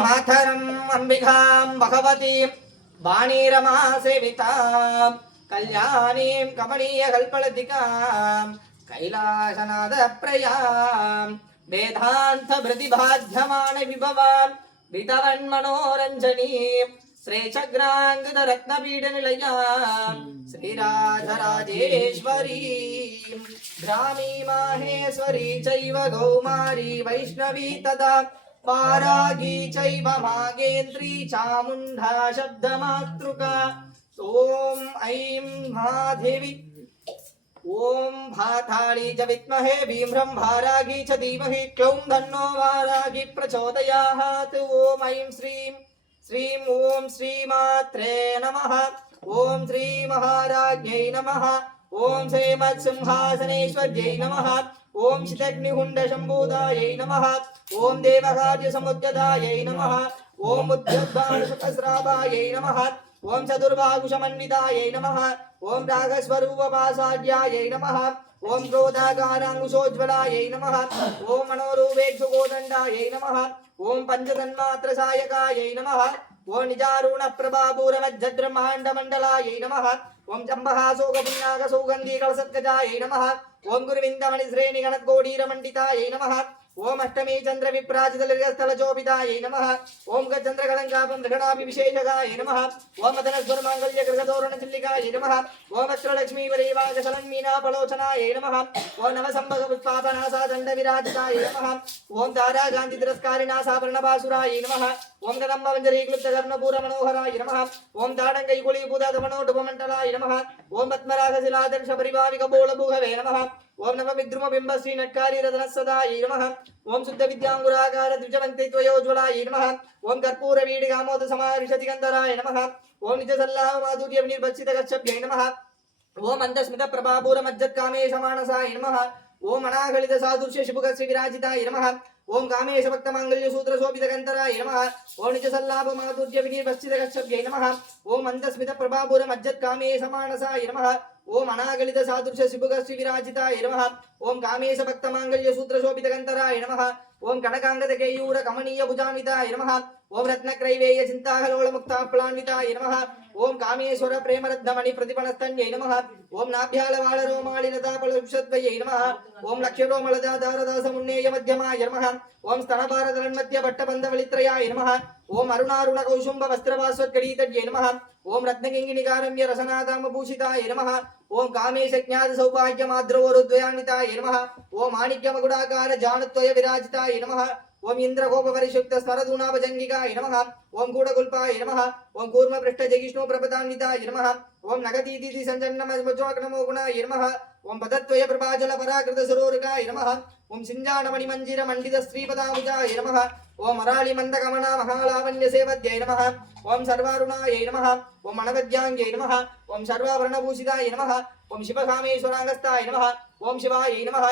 मातरम् अंबिकां भगवतीं वाणीरमा सेवितां कल्याणीं कमनीयकल्पलतिकां कैलासनादप्रयां वेदान्तभृतिभाध्यमान विभवां वितवन्मनोरञ्जनीं श्रेचग्राङ्गदरत्नपीठनिलयां श्रीराजराजेश्वरीं भ्रामी माहेश्वरी चैव गौमारी वैष्णवी तदा वारागी चैव मागेन्द्री चामुण्डा शब्दमातृका ॐ ऐं महादेवी ओम भाताली च विद्महे भीम्रं भारागी च धीमहि क्लौं धन्नो वारागी प्रचोदयात् ओम ऐं श्रीं श्रीं ओम श्रीमात्रे नमः ओम श्री महाराज्ञै नमः ओम श्रीमत्सिंहासनेश्वर्यै नमः ओम शितग्निहुण्डशम्भूदायै नमः ओम देवकार्यसमुद्यतायै नमः ओम उद्योद्भानुसहस्राभायै नमः ओम चतुर्बाहुषमन्वितायै नमः ओम रागस्वरूपपासाढ्यायै नमः ओम क्रोधाकाराङ्कुशोज्ज्वलायै नमः ओम मनोरूपेक्षुकोदण्डायै नमः ओम पंचतन्मात्रसायकायै नमः ओम निजारूणप्रभापूरमज्जद्ब्रह्माण्डमण्डलायै नमः ओम चम्बहासोगपुण्याकसौगन्धीकलसत्कजायै नमः ओम गुरुविन्दमणिश्रेणिगणत्कोटीरमण्डितायै नमः ओम अष्टमी चंद्र विप्राजितलिर्गस्थलचोपितायै नमः ओम गचंद्रकलंकापं दृढाभिषेचकायै नमः ओम मदनस्वरमाङ्गल्य गृहतोरणचिल्लिकायै नमः ओम अक्षरलक्ष्मीवरेवागसलन्मीनापलोचनायै नमः ओम नवसम्भगपुष्पापनासादण्डविराजितायै नमः ओम तारागान्धितिरस्कारिणासाभरणभासुरायै नमः ओम कदम्बमञ्जरीक्लुप्तकर्णपूरमनोहराय नमः ओम ताडङ्गैकुलीभूतधमनोटुपमण्डलाय नमः ओम पद्मरागशिलादर्शपरिभाविकबोलभुगवे नमः ओम नवविद्रुमबिम्ब श्री नट्कारी रत्न सदायै नमः ओम शुद्ध विद्यांगुराकार द्विजवन्ति त्वयोज्वलायै नमः ओम कर्पूर वीडिगामोद समारिषदिगन्धराय नमः ओम निजसल्लाभ माधुर्य निर्भक्षित कच्छभ्यै नमः ओम अंधस्मित प्रभापूर मज्जत्कामे समानसाय नमः ओम अनागलित सादृश्य शिवकस्य विराजिताय नमः ओम कामेश भक्त मांगल्य सूत्र शोभित गंधराय नमः ओम निज सल्लाभ माधुर्य विनिर्भक्षित कच्छभ्यै नमः ओम अंधस्मित प्रभापूर मज्जत्कामे समानसाय नमः ओम अनागलित सादृश्य शिवकस्य विराजिताय नमः ओम कामेश भक्त मांगल्य सूत्र शोभित गंधराय नमः ओम कनकांगद केयूर कमनीय भुजान्विताय नमः ओम रत्नक्रैवेय चिंताहलोल मुक्ताप्लान्विताय नमः ओम कामेश्वर प्रेमरत्नमणि प्रतिपणस्तन्यै नमः ओम नाभ्यालवाल रोमालिलतापलुषद्वयै नमः ओम लक्ष्यरोमलदाधारदासमुन्नेय मध्यमाय नमः ओम स्तनभारतलन्मध्य भट्टबन्धवलित्रयाय नमः ओम अरुणारुण कौशुम्ब वस्त्रभास्वत्कटीतड्यै नमः ओम रत्नकिङ्गिनिकारम्य रसनादामभूषिताय नमः ओम कामेश ज्ञात सौभाग्य माद्रवरुद्वयान्विताय नमः ओम माणिक्यमकुडाकार जानत्वय विराजिताय नमः ओम इंद्रगोपपरिषुक्त स्मरदूनाभजंगिकाय नमः ओम गूढगुल्पाय नमः ओम कूर्मपृष्ठजयिष्णु प्रपदान्विताय नमः ओम नगतीति संजन्नमोगुणाय नमः ओम पदत्वय प्रभाजल पराकृत सरोरुकाय नमः ओम सिंजानमणिमञ्जिर मण्डित श्रीपदामुजाय नमः ओम अराळि मन्दगमना महालावण्य सेवद्यै नमः ओम सर्वारुणायै नमः ओम अनवद्यांग्यै नमः ओम सर्वाभरणभूषिताय नमः ओम शिवकामेश्वरांगस्ताय नमः ओम शिवायै नमः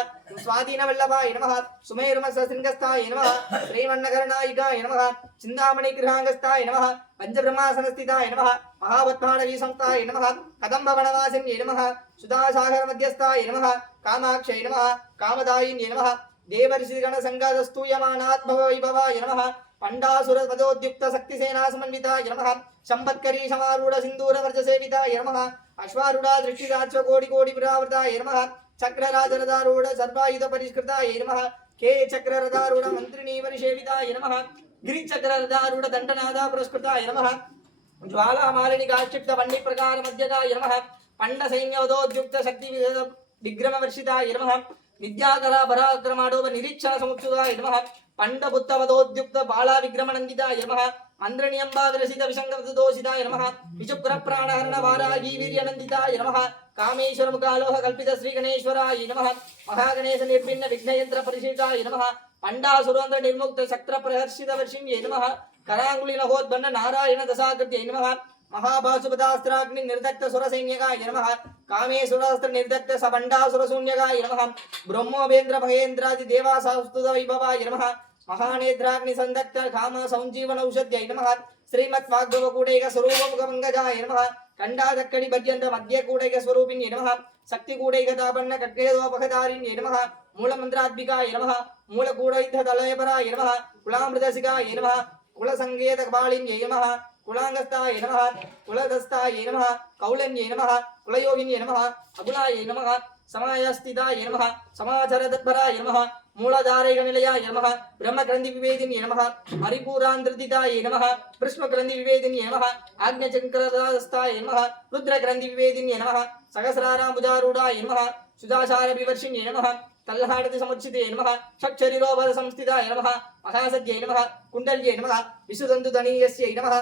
स्वाधीनवल्लभाय नमः सुमेरुमसृङ्गस्ताय नमः श्रीमन्नकरणायिकाय नमः चिन्तामणिगृहांगस्ताय नमः पंचब्रह्मासनस्थिताय नमः महावत्मानवीसंस्थाय नमः कदम्बवनवासिन्यै नमः सुधासागरमध्यस्थाय नमः कामाक्षयै नमः कामदायिन्यै नमः देवर्षिगणसङ्गादस्तूयमानात्मवैभवाय नमः पंडासुरपदोद्युक्त शक्तिसेना समन्विताय नमः संपत्करी समारूढ़ सिंदूर वर्ज सेविताय नमः अश्वारूढ़ दृष्टिराज्य कोटि कोटि विरावृताय नमः चक्रराजरदारूढ़ सर्वायुध परिष्कृताय नमः के चक्ररदारूढ़ मंत्रिणी परिसेविताय नमः गिरिचक्ररदारूढ़ दंडनादा पुरस्कृताय नमः ज्वाला मालिनी गाक्षिप्त पंडित प्रकार मध्यकाय नमः पंड सैन्यवदोद्युक्त शक्ति विग्रम वर्षिताय नमः विद्याकला पराक्रमाडोप निरीक्षण समुत्सुताय नमः पंडबुद्धवदोद्युक्त बाला विग्रमनंदिताय नमः मंद्रणियंबा विरसित विशंगदोषिताय नमः विचुक्र प्राणहरण वारागी वीर्यनंदिताय नमः कामेश्वर मुखालोह कल्पित श्री गणेश्वराय नमः महागणेश निर्भिन्न विघ्नयंत्र परिशीताय नमः पंडासुरेंद्र निर्मुक्त शक्र प्रहर्षित वर्षिण्यै नमः करांगुली नहोद्बन्न नारायण दशाकृत्यै नमः महाभासुपदास्त्राग्नि निर्दग्ध सुरसैन्यकाय नमः कामेश्वरास्त्र निर्दग्ध सबंडासुरशून्यकाय नमः ब्रह्मोपेन्द्र महेन्द्रादि देवासास्तुत वैभवाय नमः महानेत्राग्नि संदग्ध काम संजीवन औषध्यै नमः श्रीमत् वाग्भवकूटैक स्वरूपमुखमङ्गजाय नमः कंडादक्कणि पर्यन्त मध्य कूटैक स्वरूपिण्यै नमः शक्ति कूटैक तापन्न कट्केदोपहधारिण्यै नमः मूलमन्त्रात्मिकाय नमः मूलकूटैक तलयपराय नमः कुलामृतसिकाय नमः कुलसंगेत कपालिन्यै नमः कुलांगस्ताय नमः कुलदस्ताय नमः कौलन्यै नमः कुलयोगिन्यै नमः अकुलाय नमः समायस्थिताय नमः समाचरतत्पराय नमः मूलाधारैकनिलयाय नमः ब्रह्मग्रन्थिविवेदिन्यै नमः हरिपुरान्धृतिताय नमः कृष्णग्रन्थिविवेदिन्यै नमः आज्ञचक्रदास्ताय नमः रुद्रग्रन्थिविवेदिन्यै नमः सहस्राराम्बुजारूढाय नमः सुधाचारविवर्षिण्यै नमः कल्हाडति समुचिते नमः षट्शरीरोपद संस्थिताय नमः महासद्यै नमः कुण्डल्यै नमः विशुदन्तुधनीयस्यै नमः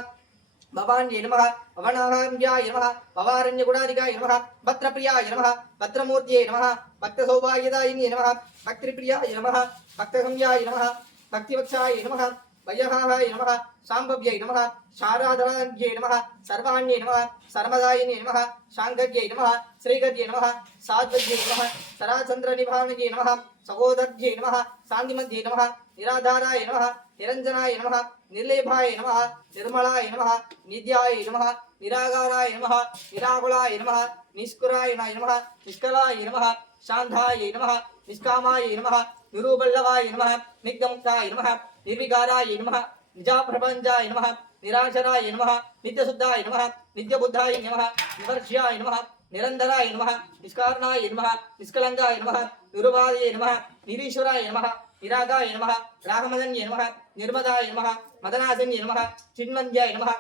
भवान्यै नमः भवनाहम्याय नमः भवारण्यगुणाधिकाय नमः भद्रप्रियाय नमः भद्रमूर्त्यै नमः भक्तसौभाग्यदायिन्यै नमः भक्तिप्रियाय नमः भक्तसंज्ञाय नमः भक्तिवत्साय नमः वयहाय नमः शाम्भव्यै नमः शाराधनाज्ञै नमः सर्वाण्यै नमः सर्वदायिन्यै नमः शाङ्गज्ञै नमः श्रीगज्ञै नमः साध्वज्ञै नमः सराचन्द्रनिभानज्ञै नमः सहोदर्ज्ञै नमः शान्तिमध्यै नमः निराधाराय नमः निरञ्जनाय नमः निर्लेभाय नमः निर्मलाय नमः नित्याय नमः निराकाराय नमः निराकुलाय नमः निष्कुराय नमः निष्कलाय नमः शान्ताय नमः निष्कामाय नमः निरूपल्लवाय नमः नित्यमुक्ताय नमः निर्विकाराय नमः निजाप्रपञ्चाय नमः निराशराय नमः नित्यशुद्धाय नमः नित्यबुद्धाय नमः निवर्ष्याय नमः निरन्तराय नमः निष्कारणाय नमः निष्कलङ्काय नमः निरुपादाय नमः निरीश्वराय नमः निरागाय नमः रागमदन्ये नमः निर्मदाय नमः मदनासिन्ये नमः चिन्मन्याय नमः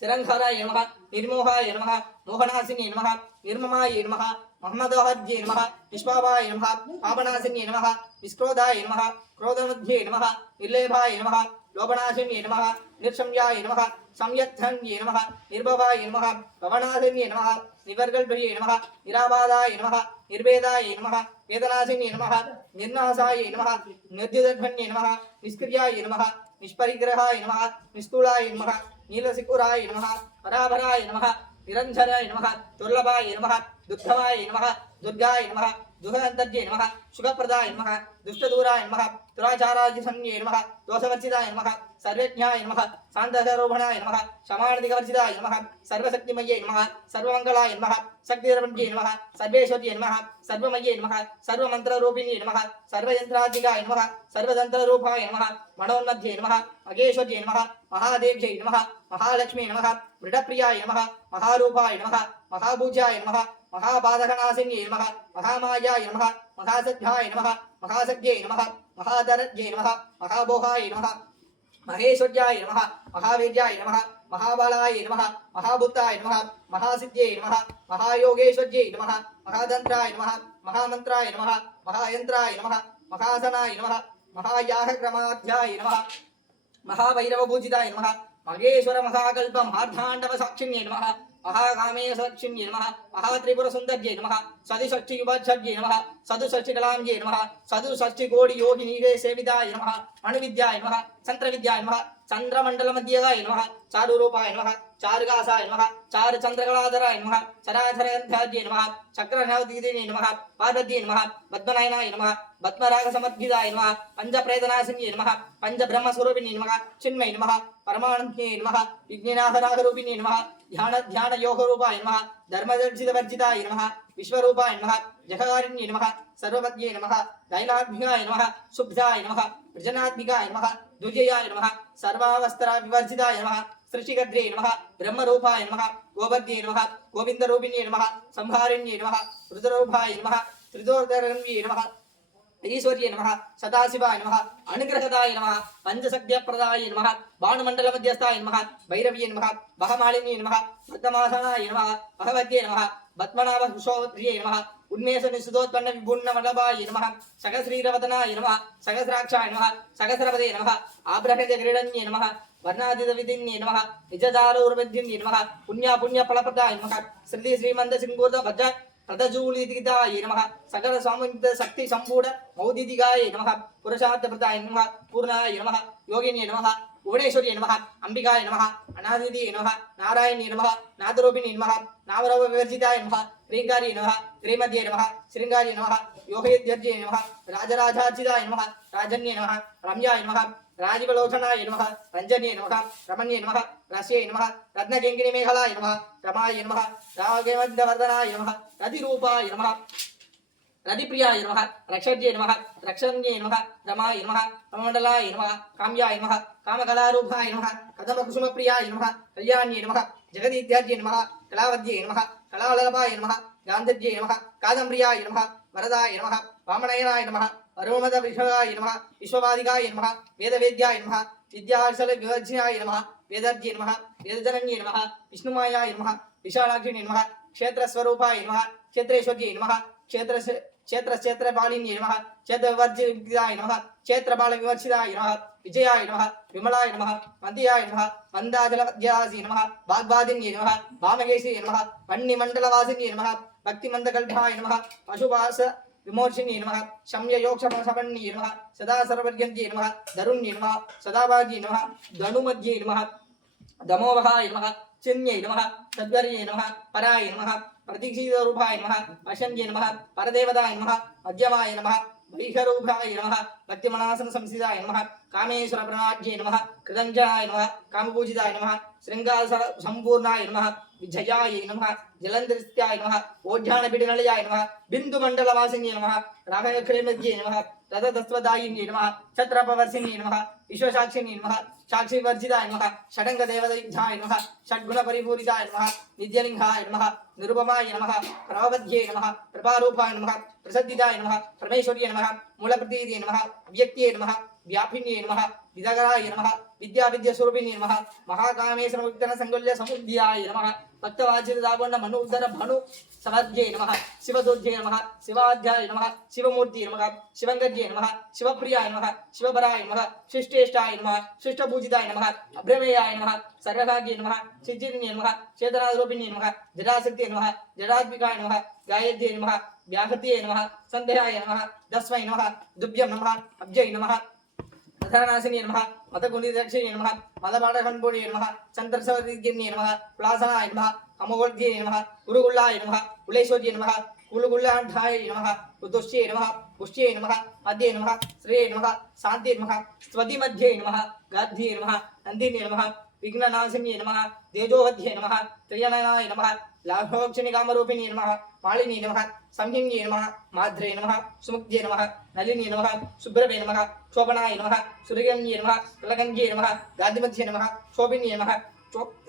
सिरंधाराय नमः निर्मोहाय नमः मोहनासिन्ये नमः निर्ममाय नमः मोहम्मदोहज्ये नमः निष्पापाय नमः पापनासिन्ये नमः निष्क्रोधाय नमः क्रोधमुद्ये नमः निर्लेभाय नमः लोभनाशिन्ये नमः निर्शम्याय नमः संयत्थन्ये नमः निर्भवाय नमः भवनासिन्ये नमः निवर्गल्भये नमः निराबाधाय नमः निर्वेदाय नमः वेदनासिन्ये नमः निर्नाशाय नमः निर्द्युदध्वन्ये नमः निष्क्रियाय नमः निष्परिग्रहाय नमः निस्तूलाय नमः नीलसिकुराय नमः पराभराय नमः निरञ्जनाय नमः दुर्लभाय नमः दुःखमाय नमः दुर्गाय नमः दुःखन्तर्ये नमः सुखप्रदाय नमः दुष्टदूराय नमः दुराचारादिसंज्ञे नमः दोषवर्जिताय नमः सर्वज्ञाय नमः शान्तस्वरूपिणाय नमः क्षमाणदिकवर्जिताय नमः सर्वशक्तिमये नमः सर्वमङ्गलाय नमः शक्तिरमण्ये नमः सर्वेश्वर्ये नमः सर्वमये नमः सर्वमन्त्ररूपिणे नमः सर्वयन्त्राधिकाय नमः सर्वतन्त्ररूपाय नमः मनोन्मध्ये नमः महेश्वर्ये नमः महादेव्यै नमः महालक्ष्मी नमः मृडप्रियाय नमः महारूपाय नमः महाभूजाय नमः महाबाधकनाशिन्ये नमः महामायाय नमः महासद्ध्याय नमः महासद्ये नमः महाधरज्ये नमः महाभोगाय नमः महेश्वर्याय नमः महावीर्याय नमः महाबलाय नमः महाभूताय नमः महासिद्ध्ये नमः महायोगेश्वर्ये नमः महातन्त्राय नमः महामन्त्राय नमः महायन्त्राय नमः महासनाय नमः महायागक्रमाध्याय नमः महाभैरवपूजिताय नमः महेश्वर महाकल्प महार्धाण्डव साक्षिण्ये नमः महाकामेशलक्ष्म्ये नमः महात्रिपुरसुन्दर्ये नमः सतिषष्टियुपच्छर्ये नमः सदुषष्टिकलाम्ये नमः सदुषष्टिकोटियोगिनीगे सेविताय नमः अणुविद्याय नमः चन्द्रविद्याय नमः चन्द्रमण्डलमध्यगाय नमः चारुरूपाय नमः चारुगासाय नमः चारुचन्द्रकलाधराय नमः चराचरगन्धाद्ये नमः चक्रनवदिने नमः पार्वत्ये नमः पद्मनयनाय नमः पद्मरागसमर्पिताय नमः पञ्चप्रेतनाशिन्ये नमः पञ्चब्रह्मस्वरूपिणे नमः चिन्मये नमः परमानन्दे नमः विघ्ननाशनागरूपिणे नमः ध्यानयोगरूपाय नमः धर्मदर्शितवर्जिताय नमः विश्वरूपाय नमः जगकारिण्ये नमः सर्वपद्ये नमः दैलात्मिकाय नमः शुभ्राय नमः वृजनात्मिकाय नमः दुर्जयाय नमः सर्वावस्थराविवर्जिताय नमः सृष्टिकर्त्रे नमः ब्रह्मरूपाय नमः गोपद्ये नमः गोविन्दरूपिण्ये नमः संहारिण्ये नमः रुद्ररूपाय नमः त्रिदोर्धरण्ये नमः ईश्वर्ये नमः सदाशिवाय नमः अनुग्रहदाय नमः पंचशक्त्यप्रदाय नमः भानुमण्डलमध्यस्थाय नमः भैरव्ये नमः बहमालिन्ये नमः भक्तमासनाय नमः भगवत्ये नमः पद्मनाभकुशोत्र्ये नमः उन्मेषनिसुदोत्पन्नविभूर्णवल्लभाय नमः सहस्रीरवदनाय नमः सहस्राक्षाय नमः सहस्रपदे नमः आभ्रहजगृडन्ये नमः वर्णादितविधिन्ये नमः निजदारोर्वद्यन्ये नमः पुण्यफलप्रदाय नमः श्रुति श्रीमन्दसिंहूर्धभद्र प्रदजूलिदिताय नमः सकल स्वामित्व शक्ति संपूर्ण मौदिदिगाय नमः पुरुषार्थप्रदाय नमः पूर्णाय नमः योगिन्ये नमः भुवनेश्वर्ये नमः अंबिकाय नमः अनादिते नमः नारायण्ये नमः नादरूपिणे नमः नामरूपविवर्जिताय नमः श्रींगार्ये नमः श्रीमद्ये नमः श्रृंगार्ये नमः योगेद्यर्ये नमः राजराजार्चिताय नमः राजन्ये नमः रम्याय नमः राजीवलोचनाय नमः रंजन्ये नमः रमण्ये नमः रस्ये नमः रत्नकिङ्किणीमेखलाय नमः रमाय नमः रागवन्दवर्धनाय नमः रतिरूपाय नमः रतिप्रियाय नमः रक्षज्ञे नमः रक्षण्ये नमः रमाय नमः रममण्डलाय नमः काम्याय नमः कामकलारूपाय नमः कदमकुसुमप्रियाय नमः कल्याण्ये नमः जगदीत्याज्ये नमः कलावद्ये नमः कलावल्लभाय नमः गान्धज्ये नमः कादम्प्रियाय नमः वरदाय नमः वामनयनाय नमः अरुणमदविषयाय नमः विश्ववादिकाय नमः वेदवेद्याय नमः विद्याशलविवर्ज्याय नमः वेदर्ज्ये नमः वेदजनन्ये नमः विष्णुमायाय नमः विशालाक्षिणे नमः क्षेत्रस्वरूपाय नमः क्षेत्रेश्वर्ये नमः क्षेत्रपालिन्ये नमः क्षेत्रविवर्जिताय नमः क्षेत्रबालविवर्जिताय नमः विजयाय नमः विमलाय नमः मन्दियाय नमः मन्दाजलवद्यासि नमः वाग्वादिन्ये नमः वामकेशे नमः वह्निमण्डलवासिन्ये नमः भक्तिमन्दकल्पाय नमः पशुपास विमोचिन्ये नमः शम्ययोक्षमसपन्ये नमः सदा सर्वपर्यन्त्ये नमः धरुण्ये नमः सदाभाग्ये नमः धनुमध्ये नमः दमोवहाय नमः चिन्ये नमः तद्वर्ये नमः पराय नमः प्रतीक्षितरूपाय नमः वशन्ये नमः परदेवताय नमः मध्यमाय नमः वैहरूपाय नमः भक्तिमनासन संसिताय नमः कामेश्वर प्रणाज्ये नमः कृतञ्जनाय नमः कामपूजिताय नमः श्रृंगार संपूर्णाय नमः विजयाय नमः जलंधरस्त्याय नमः ओढ्यानपीठनिलयाय नमः बिन्दुमण्डलवासिन्ये नमः राघवक्षेमध्ये नमः रथतत्त्वदायिन्ये नमः छत्रपवर्षिन्ये नमः विश्वसाक्षिन्ये नमः साक्षिवर्जिताय नमः षडङ्गदेवदैध्याय नमः षड्गुणपरिपूरिताय नमः नित्यलिङ्गाय नमः निरुपमाय नमः प्रभवद्ये नमः कृपारूपाय नमः प्रसद्दिताय नमः परमेश्वर्ये नमः मूलप्रतीये नमः अव्यक्त्ये नमः व्यापिन्ये नमः विदगराय नमः विद्याविद्यस्वरूपिणे नमः महाकामेश्वरमुक्तन संकुल्य समुद्याय नमः भक्तवाचिदागोण्ड मनुउद्धर भनु समर्ध्ये नमः शिवदुर्जे नमः शिवाध्याय नमः शिवमूर्ति नमः शिवंगज्ये नमः शिवप्रियाय नमः शिवपराय नमः शिष्टेष्टाय नमः शिष्टपूजिताय नमः अभ्रमेयाय नमः सर्वभाग्ये नमः सिद्धिर्ये नमः चेतनारूपिणे नमः जडाशक्तिये नमः जडात्मिकाय नमः गायत्र्ये नमः व्याहत्ये नमः संध्याय नमः दस्मै नमः दुभ्यं नमः अब्जय नमः मथनाशिने नमः मतगुणिदक्षिणे नमः मदपाठकण्पुणे नमः चन्द्रसवदिग्ने नमः प्लासनाय नमः अमोघ्ये नमः गुरुगुल्लाय नमः कुलेश्वर्ये नमः कुलुगुल्लाढाय नमः उदुष्ये नमः पुष्ये नमः मध्ये नमः श्रेये नमः शान्ते नमः स्वधिमध्ये नमः गाध्ये नमः नन्दिने नमः विघ्ननाशिन्ये नमः तेजोवध्ये नमः त्रियननाय नमः लाभोक्षिणिकामरूपिणे नमः मालिनी नमः संहिम्ये नमः माध्रे नमः सुमुक्त्ये नमः नलिनी नमः शुभ्रवे नमः शोभनाय नमः सूर्यगन्ये नमः कलगन्ये नमः गादिमध्ये नमः शोभिन्ये नमः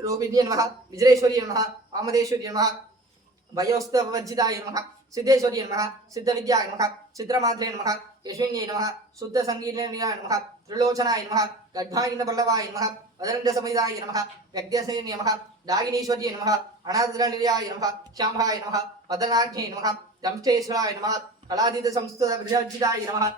रोपिन्ये नमः विजयेश्वर्ये नमः वामदेश्वर्ये नमः वयोस्तवर्जिताय नमः सिद्धेश्वर्ये नमः सिद्धविद्याय नमः चित्रमात्रे नमः यशविन्ये नमः शुद्धसङ्गीताय नमः त्रिलोचनाय नमः गड्ढायिनपल्लवाय नमः वदरण्डसमेताय नमः यज्ञसेने नमः दागिनीश्वर्ये नमः अनादरनिलयाय नमः श्यामाय नमः वदनाढ्ये नमः दंष्टेश्वराय नमः कलातीतसंस्तुतविजर्जिताय नमः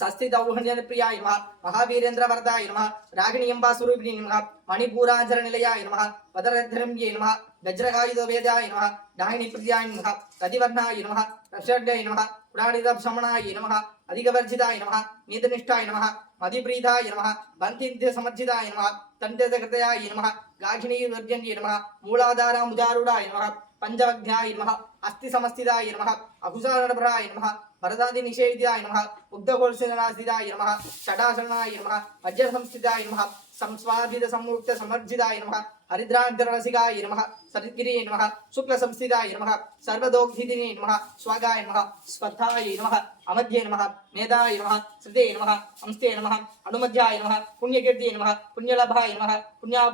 सस्थितौहण्यप्रियाय नमः महावीरेन्द्रवरदाय नमः रागिणीयम्बास्वरूपिणे नमः मणिपूराचरनिलयाय नमः वदरधर्म्ये नमः वज्रकायुधवेदाय नमः डाहिनीप्रियाय नमः कदिवर्णाय नमः रक्षड्याय नमः पुराणितशमनाय नमः अधिकवर्जिताय नमः नीतिनिष्ठाय नमः मदिप्रीताय नमः बन्तिन्त्यसमर्जिताय नमः तन्त्यकृतयाय नमः गाघिनीवर्जन्ये नमः मूलाधारामुदारूढाय नमः पंचवग्ध्याय नमः अस्थिसमस्थिताय नमः अकुशारणपराय नमः वरदादिनिषेविताय नमः उग्धघोषनास्थिताय नमः षडासनाय नमः वज्रसंस्थिताय नमः संस्वादितसंयुक्तसमर्जिताय नमः हरिद्रान्तररसिकाय नमः सरिद्गिरे नमः शुक्लसंस्थिताय नमः सर्वदोग्धिदिने नमः स्वागाय नमः स्पर्धाय नमः अमध्ये नमः मेधाय नमः श्रुते नमः अंस्ते नमः अनुमध्याय नमः पुण्यकीर्तिये नमः पुण्यलभाय नमः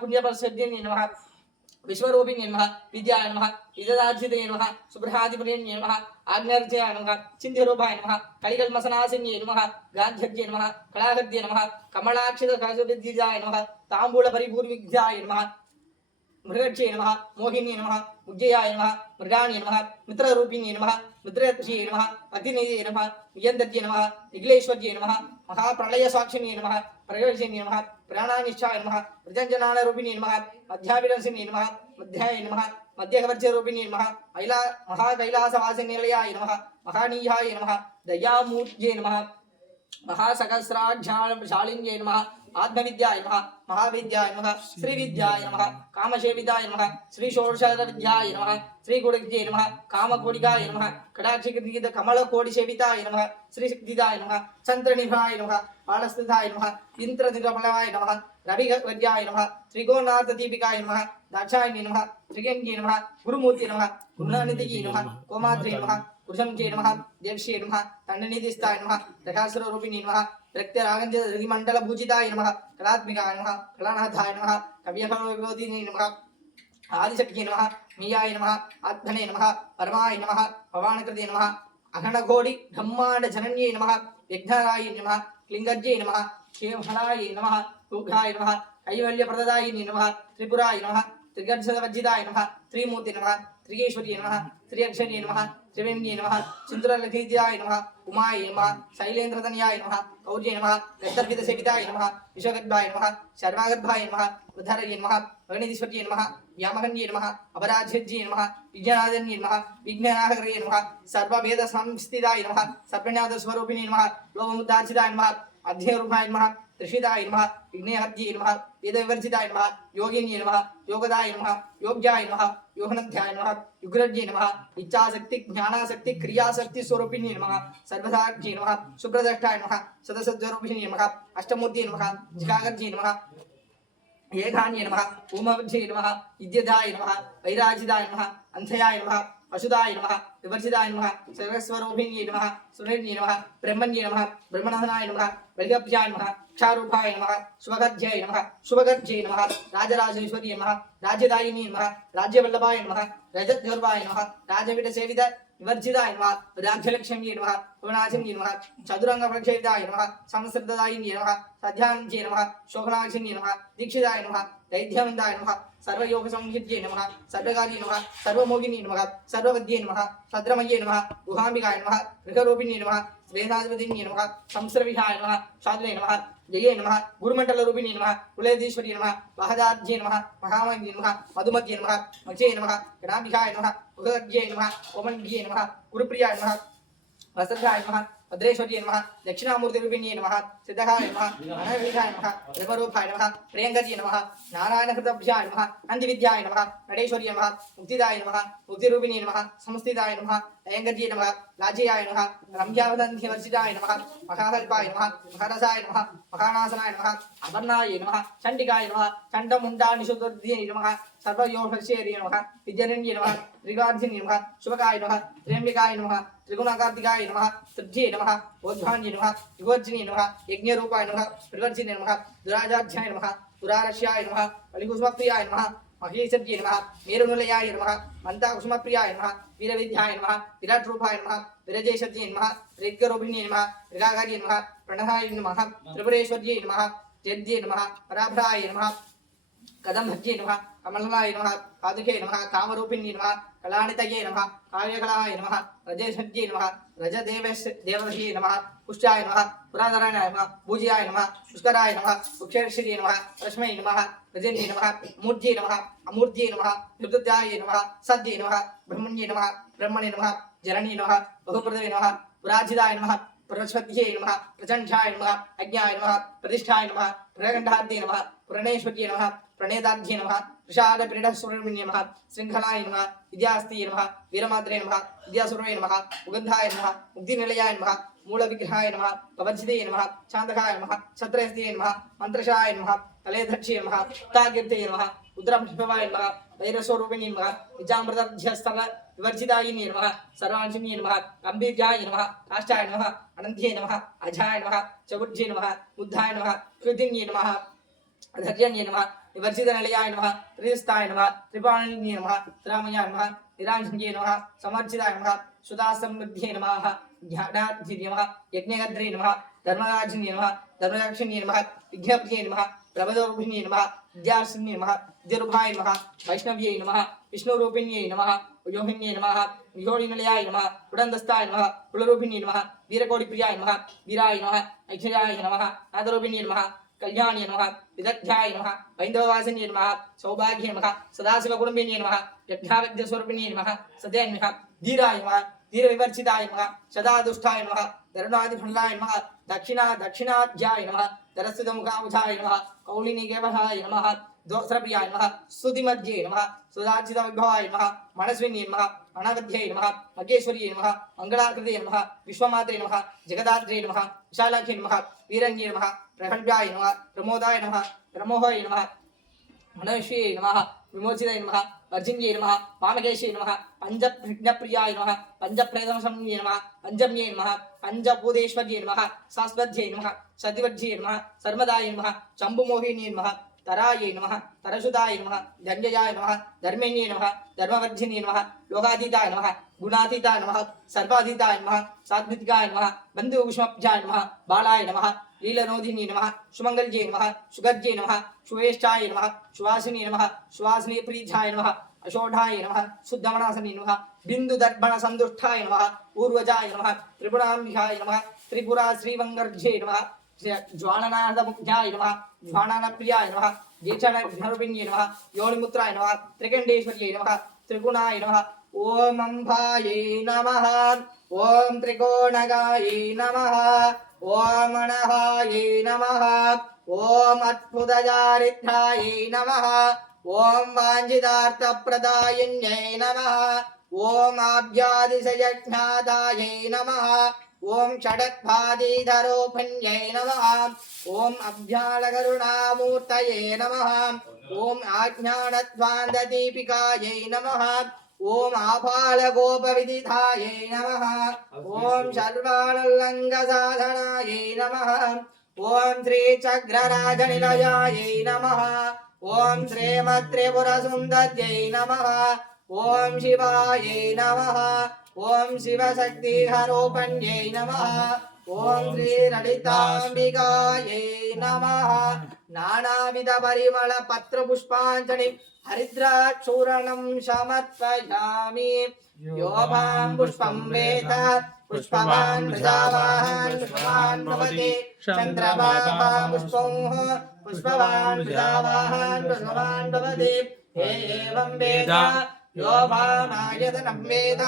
पुण्यप्रसिद्धिने नमः विश्वरूपिणे नमः विद्याय नमः विददार्जिते नमः सुबृहादिपुण्ये नमः आज्ञार्जयाय नमः चिन्त्यरूपाय नमः कलिकल्मसनासिन्ये नमः गान्ध्यज्ये नमः कलाहद्ये नमः कमलाक्षितकाशविद्याय नमः ताम्बूलपरिपूर्विद्याय नमः मृगक्षे नमः मोहिन्ये नमः उज्जयाय नमः मृगाण्ये नमः मित्ररूपिणे नमः मित्रक्षे नमः अग्निये नमः नियन्तज्ये नमः निखिलेश्वर्ये नमः महाप्रलयसाक्षिणे नमः प्रयोजन्ये नमः प्राणानिष्ठाय नमः प्रजञ्जनानरूपिणे नमः मध्याभिरसिने नमः मध्याय नमः मध्यवर्ज्यरूपिणे नमः महाकैलासवासिनिलयाय नमः महानीयाय नमः दयामूर्त्यै नमः महासहस्राढ्याशालिन्ये नमः आत्मविद्याय नमः महाविद्याय नमः श्रीविद्याय नमः कामशेविदाय नमः श्रीषोडशविद्याय नमः श्रीगुणज्ञे नमः कामकोटिकाय नमः कटाक्षिकृत कमलकोटिसेविताय नमः श्रीशक्तिदाय नमः चन्द्रनिभाय नमः बालस्थिताय नमः इन्द्रनिरमलाय नमः रविवर्याय नमः त्रिगोणार्थदीपिकाय नमः दाक्षायणी नमः त्रिगण्ये नमः गुरुमूर्ति नमः गुणानिधिये नमः कोमात्रे नमः पुरुषंख्ये नमः देवश्ये नमः तण्डनिधिस्थाय नमः प्रकाशरूपिणी नमः रक्तरागञ्जरिमण्डलभूजिताय नमः कलात्मिकाय नमः कलानाथाय नमः कव्यविभूतिने नमः आदिशक्तिये नमः मीयाय नमः आत्मने नमः परमाय नमः भवानकृते नमः अघनघोडि ब्रह्मांड जनन्ये नमः विघ्नराय नमः क्लिंगज्ये नमः क्षेमफलाय नमः उग्राय नमः कैवल्यप्रदायिने नमः त्रिपुराय नमः त्रिगर्जवज्जिताय नमः त्रिमूर्ति नमः त्रिगेश्वर्ये नमः त्रियक्षर्ये नमः त्रिवेण्ये नमः चिन्द्रलघिजाय नमः उमाय नमः शैलेन्द्रतनयाय नमः गौर्ये नमः गद्धर्विदसेविताय नमः विश्वगर्भाय नमः शर्वागर्भाय नमः उद्धरये नमः गणेश्वर्ये नमः व्यामहन्ये नमः अपराज्ये नमः विज्ञानादन्ये नमः विघ्ननाहकरे नमः सर्ववेदसंस्थिताय नमः सर्वज्ञातस्वरूपिणे नमः लोभमुद्दार्चिताय नमः अध्ययरूपाय नमः त्रिषिताय नमः विघ्नहर्ये नमः वेदविवर्जिताय नमः योगिन्ये नमः योगदाय नमः योग्याय नमः योगनध्याय नमः युग्रज्ये नमः इच्छाशक्ति ज्ञानाशक्ति क्रियाशक्ति स्वरूपिणे नमः सर्वसाक्षी नमः सुप्रदष्टाय नमः सदसद्वरूपिणे नमः अष्टमूर्ति नमः जिगागर्जे नमः ஏகாन्ये नमः उमवज्ये नमः विद्युदाय नमः वैराजिताय नमः अंधयाय नमः अशुदाय नमः विवर्जिताय नमः सर्वस्वरूपिण्ये नमः सुरेण्ये नमः ब्रह्मण्ये नमः ब्रह्मणहनाय नमः वैगभ्याय नमः क्षारूपाय नमः शुभगर्जय नमः शुभगर्जये नमः राजराजेश्वर्ये नमः राज्यदायिनी नमः राज्यवल्लभाय नमः रजद्गर्भाय नमः राजविटसेवित विवर्जिताय नमः राजलक्ष्मी नमः पूर्णाचिन्ये नमः चतुरंगप्रक्षेपिताय नमः संस्कृतदायिन्ये नमः सध्यान्ये नमः शोभनाचिन्ये नमः दीक्षिताय नमः दैध्यवन्ताय नमः सर्वयोगसंहित्ये नमः सर्वकार्ये नमः सर्वमोगिनी नमः सर्ववद्ये नमः सद्रमये नमः गुहाम्बिकाय नमः गृहरूपिण्ये नमः वेदाधिपतिन्ये नमः संस्रविहाय नमः शाद्रे नमः जये नमः गुरुमण्डलरूपिणी नमः कुलेधीश्वरी नमः वहदाज्ये नमः महामन्ये नमः मधुमत्ये नमः मचे नमः गणाम्बिकाय नमः उदज्ये नमः ओमन्ये नमः गुरुप्रियाय नमः वसंताय नमः भद्रेश्वर्ये नमः दक्षिणामूर्तिरूपिण्ये नमः सिद्धकाय नमः अनविधाय नमः ब्रह्मरूपाय नमः प्रियङ्कर्ये नमः नारायणकृतभ्याय नमः नन्दिविद्याय नमः नटेश्वर्ये नमः मुक्तिदाय नमः मुक्तिरूपिणे नमः संस्थिताय नमः अयङ्कर्ये नमः लाज्याय नमः रम्यावदन्ध्यवर्जिताय नमः महाकल्पाय नमः महारसाय नमः महानासनाय नमः अपर्णाय नमः चण्डिकाय नमः चण्डमुण्डानिषुद्धे नमः सर्वयोगस्ये नमः विद्यरण्ये नमः त्रिगार्जिन्ये नमः शुभकाय नमः त्र्यम्बिकाय नमः त्रिगुणाकार्तिकाय नमः तृप्त्ये नमः बोध्वान्ये नमः युगोर्जिने नमः यज्ञरूपाय नमः प्रवर्जिने नमः दुराजाध्याय नमः दुरारस्याय नमः कलिकुसुमप्रियाय नमः महेशर्ये नमः मेरुनिलयाय नमः मन्ताकुसुमप्रियाय नमः वीरविद्याय नमः विराट्रूपाय नमः विरजेशर्ये नमः ऋग्गरूपिणे नमः ऋगाकार्ये नमः प्रणहाय नमः त्रिपुरेश्वर्ये नमः जद्ये नमः पराभराय नमः कदम्भज्ये नमः कमलाय नमः पादुके नमः कामरूपिण्ये नमः कलानितये नमः काव्यकलाय नमः रजेशज्ये नमः रजदेवस्य नमः पुष्टाय नमः पुराधराय नमः भूज्याय नमः पुष्कराय नमः पुक्षर्षिये नमः रश्मै नमः रजन्ये नमः मूर्ध्ये नमः अमूर्ध्ये नमः विद्युत्याय नमः सद्ये नमः ब्रह्मण्ये नमः ब्रह्मणे नमः जननी नमः बहुप्रदवे नमः पुराजिताय नमः प्रस्वत्ये नमः प्रचण्डाय नमः अज्ञाय नमः प्रतिष्ठाय नमः प्रगण्डाद्ये नमः पुरणेश्वर्ये नमः प्रणेताध्ये नमः प्रसादपीठस्वरूपिण्ये नमः श्रृङ्खलाय नमः विद्यास्त्यै नमः वीरमात्रे नमः विद्यासुरवे नमः उगन्धाय नमः मुक्तिनिलयाय नमः मूलविग्रहाय नमः पवज्जिते नमः शान्तकाय नमः छत्रस्त्यै नमः मन्त्रशाय नमः तलेधक्ष्ये नमः ताकीर्ते नमः उद्रमशिवाय नमः वैरस्वरूपिणी नमः विजामृतध्यस्थल विवर्जितायिने नमः सर्वांशिन्ये नमः गम्भीर्याय नमः काष्ठाय नमः अनन्त्ये नमः अजाय नमः चतुर्जे नमः बुद्धाय नमः कृतिन्ये नमः धर्यन्ये नमः विवर्जितनिलयाय नमः त्रिस्ताय नमः त्रिपाणिन्ये नमः त्रिरामयाय नमः निराञ्जन्ये नमः समर्जिताय नमः सुधासमृद्ध्ये नमः ज्ञानाद्धिर्ये नमः यज्ञगद्रे नमः धर्मराजिन्ये नमः धर्मराक्षिण्ये नमः विज्ञप्त्ये नमः प्रबोधरूपिण्ये नमः विद्यार्थिन्ये नमः विद्यारूपाय नमः वैष्णव्ये नमः विष्णुरूपिण्ये नमः योगिन्ये नमः विहोडिनिलयाय नमः उडन्दस्ताय नमः कुलरूपिण्ये नमः वीरकोटिप्रियाय नमः वीराय नमः ऐक्षयाय नमः नादरूपिण्ये नमः कल्याण्ये नमः विदग्ध्याय नमः वैन्दववासिन्ये नमः सौभाग्ये नमः सदाशिवकुटुम्बिन्ये नमः यज्ञाविद्यस्वरूपिण्ये नमः सत्याय नमः धीराय नमः धीरविवर्जिताय नमः सदादुष्टाय नमः धरुणादिफलाय नमः दक्षिणाध्याय नमः धरस्थितमुखाबुधाय नमः कौलिनिकेवहाय नमः दोस्रप्रियाय नमः स्तुतिमध्ये नमः सुधार्जितविभवाय नमः मनस्विन्ये नमः अनागध्यै नमः मगेश्वर्ये नमः मङ्गलाकृते नमः विश्वमात्रे नमः जगदात्रे नमः विशालाख्ये नमः वीरण्ये नमः प्रकल्प्याय नमः प्रमोदाय नमः प्रमोहाय नमः मनस्विये नमः विमोचिताय नमः वर्जिन्यै नमः वामकेशे नमः पंचप्रज्ञप्रियाय नमः पंचप्रेतमसंज्ञे नमः पंचम्ये नमः पंचभूतेश्वर्ये नमः शाश्वत्यै नमः सतिवर्ज्ये नमः सर्वदाय नमः शम्भुमोहिन्ये नमः तरायै नमः तरसुताय नमः धन्यजाय नमः धर्मेण्ये नमः धर्मवर्धिन्ये नमः लोकातीताय नमः गुणातीताय नमः सर्वातीताय नमः सात्विकाय नमः बन्धुभूष्मभ्याय नमः बालाय नमः लीलनोदिन्ये नमः सुमङ्गल्ये नमः सुगर्जे नमः सुवेष्टाय नमः सुवासिने नमः सुवासिने प्रीत्याय नमः अषोढाय नमः शुद्धमनासने नमः बिन्दुदर्पणसन्तुष्टाय नमः पूर्वजाय नमः त्रिपुराम्बिकाय नमः त्रिपुरा श्रीवङ्गर्जे नमः ज्वालनाथमुख्याय नमः ज्वालनप्रियाय नमः ज्येष्ठनरूपिण्ये नमः योनिमुत्राय नमः त्रिकण्डेश्वर्यै नमः त्रिगुणाय नमः ॐ अम्बायै नमः ॐ त्रिकोणगायै नमः ॐ अनहायै नमः ॐ अद्भुतचारित्रायै नमः ॐ वाञ्छितार्थप्रदायिन्यै नमः ॐ आभ्यादिशयज्ञातायै नमः ॐ षडत्पादीधरोपन्यै नमः ॐ अभ्यालकरुणामूर्तये नमः ॐ आज्ञानध्वान्तदीपिकायै नमः ॐ आपालगोपविदितायै नमः ॐ सर्वाणुल्लङ्घसाधनायै नमः ॐ श्रीचक्रराजनिलयायै नमः ॐ श्रीमत्त्रिपुरसुन्दर्यै नमः ॐ शिवायै नमः ॐ शिवशक्तिहरोपण्यै नमः ॐ श्रीललिताम्बिकायै नमः नानाविधपरिमलपत्रपुष्पाञ्जलिं हरिद्राचूर्णं समर्पयामि यो मां पुष्पं वेद पुष्पवान् प्रजावान् पुष्पवान् भवति चन्द्रमा पुष्पं पुष्पवान् प्रजावान् पुष्पवान् भवति एवं वेद यो भामायतनं वेद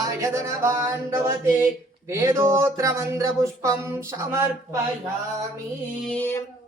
आयतनवान् भवति वेदोत्तरमन्त्रपुष्पं समर्पयामि।